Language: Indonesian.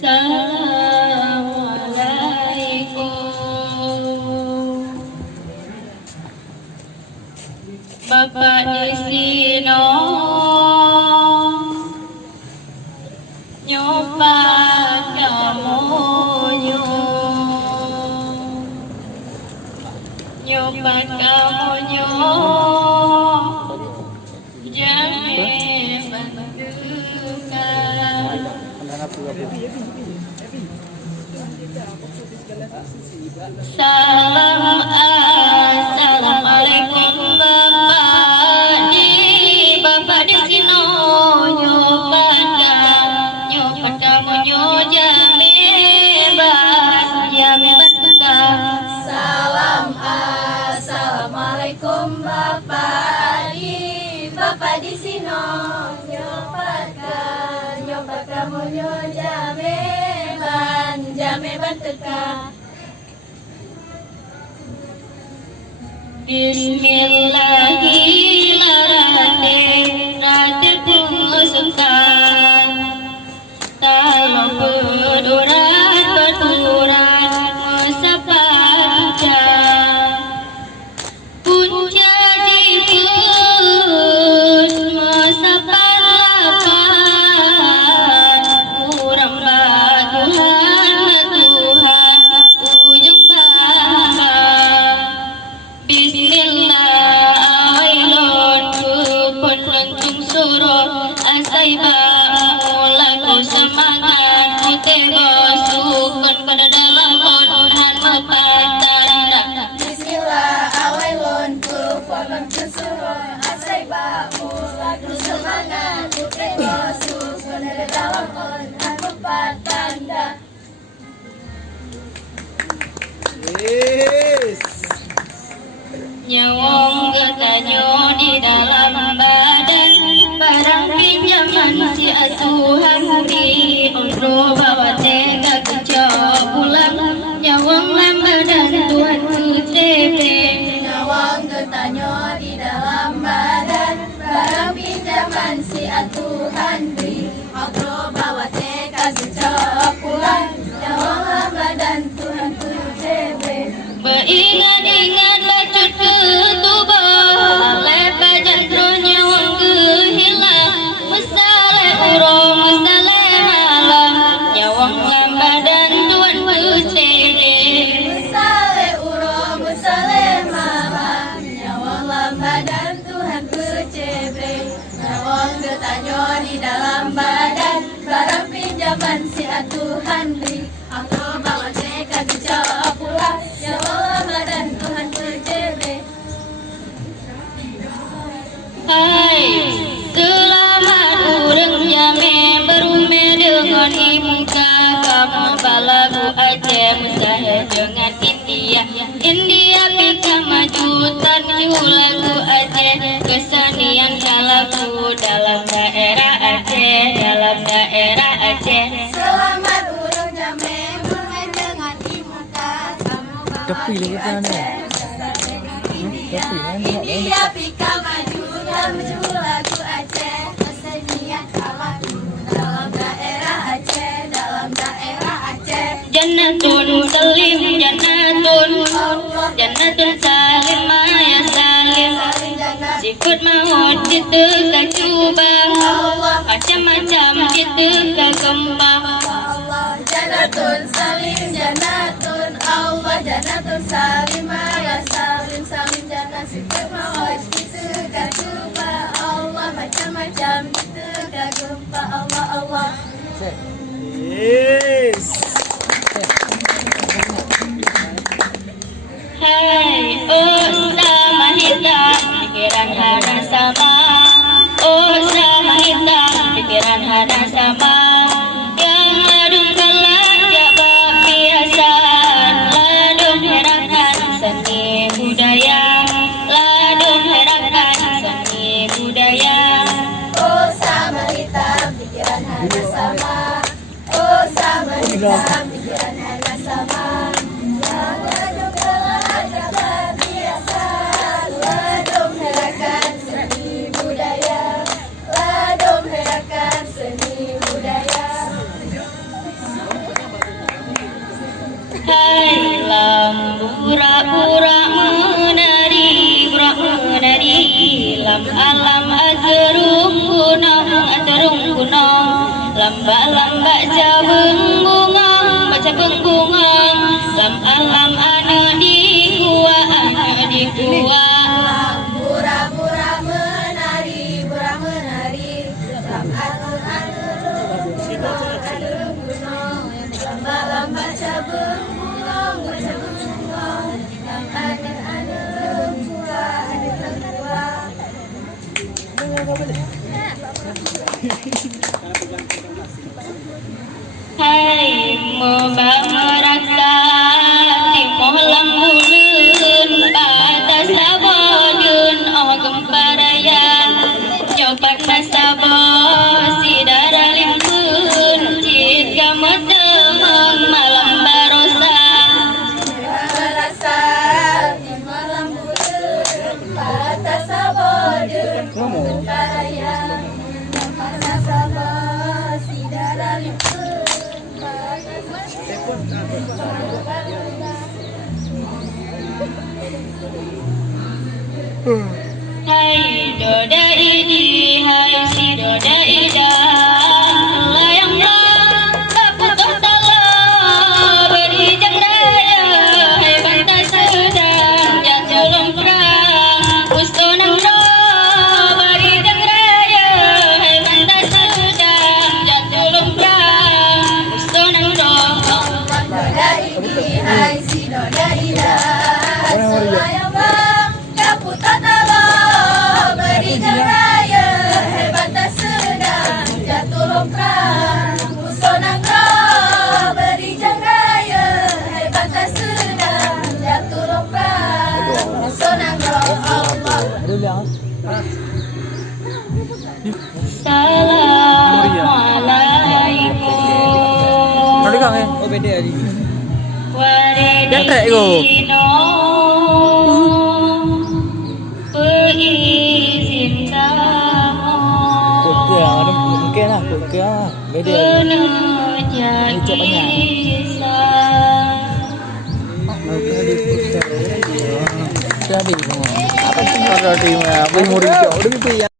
Assalamualaikum. Bapak di sino nyoba kamu nyoba kamu jangan bantukan. Salam assalamualaikum bapak di sino nyoba kamu jamin bantukan. Salam assalamualaikum bapak di sino nyoba kamu jamin bantukan. Bismillahirrahmanirrahim. Rada pengusukan tolong berturan mesapa punca dipun mesapa lapan kurang Tuhan ujung bangsa. Bismillah ailon kupon lentung suruh asaiba lagu semangat kutebo sukun pada dalam onan mepatanda. Bismillah awailun kupon lentung suruh asaiba lagu semangat kutebo sukun pada dalam onan mepatanda. Nyawong getanyo di dalam badan barang pinjaman si asuhan di ondro bawa tega kecok pulang nyawong badan Tuhan ku tebe. Nyawang getanyo di dalam badan barang pinjaman si atuhan di outro bawa teka gecok pulang nyawang badan Tuhan ku tebe. Beringat-ingat bacut ketubah lepa jantro nyawang kehilang mesale urong mesale malam nyawang badan Tuhan ku tebe. Musale uro musale malam nyawang badan Tuhan ku tebe. Nyawang getanyo di dalam badan barang pinjaman si atuhan di outro bawa teka gecok pulang nyawang badan Tuhan ku tebe. Hai, selamat urang jame berume dengan imuka kamu balagu Aceh musahil dengan India pika majutan lagu Aceh kesenian kalaku dalam daerah Aceh Selamat urang jame berume dengan imuka kamu Tepi lagi kan ya? India pika maju lagu Aceh kesenian kalaku dalam daerah Aceh Jannatun salim Jannatun salim maya salim sikut maut itu kacuba macam-macam itu kagembang. Jannatun salim jannatun Allah jannatun salim ya salim jannat sikut maut itu kacuba Allah macam-macam itu kagembang Allah. Yes. Hai, oh sama hitam pikiran hana sama. Oh sama hitam pikiran hana sama. Yang ladung kelajak kebiasaan, ladung herakan seni budaya, ladung herakan seni budaya. Oh sama hitam pikiran hana sama. Oh sama hitam pikiran hana sama. Ladung kelajak kebiasaan, ladung herakan seni budaya, ladung herakan seni budaya. Hai pura-pura menari, lam alam azrung gunung, lamba cabang bunga, lam alam anu di gua, Pura-pura menari, lam alun-alun gunung, lamba baca bengong, lam anu-anu gua. Hai mobang raksa timoh lambulun batas sabodun gemparaya nyobat masabo sidara limpun cit gamut demeng malam barosa Rasa di malam bulan batas sabodun karaya masa sabah sidara limpun Hai doda ini, hai si doda ida, layang kaputuh tala berijang raya, hai bantai sedang jatuh lomprang, ustonang do berijang raya, hai bantai sedang jatuh lomprang, ustonang do. Doda ini hai si doda ida, selayang bang kaputan talo berijang raya, hebat tak sedang jatuh lomprang, musonang roh berijang raya, hebat tak sedang jatuh lomprang, musonang roh Allah. Assalamualaikum. Ada kang oh beda hari. Jantek go. Peizin kamu. Koknya ada mungkin lah koknya beda. Jadi apa sih kalau di memori jauh lebih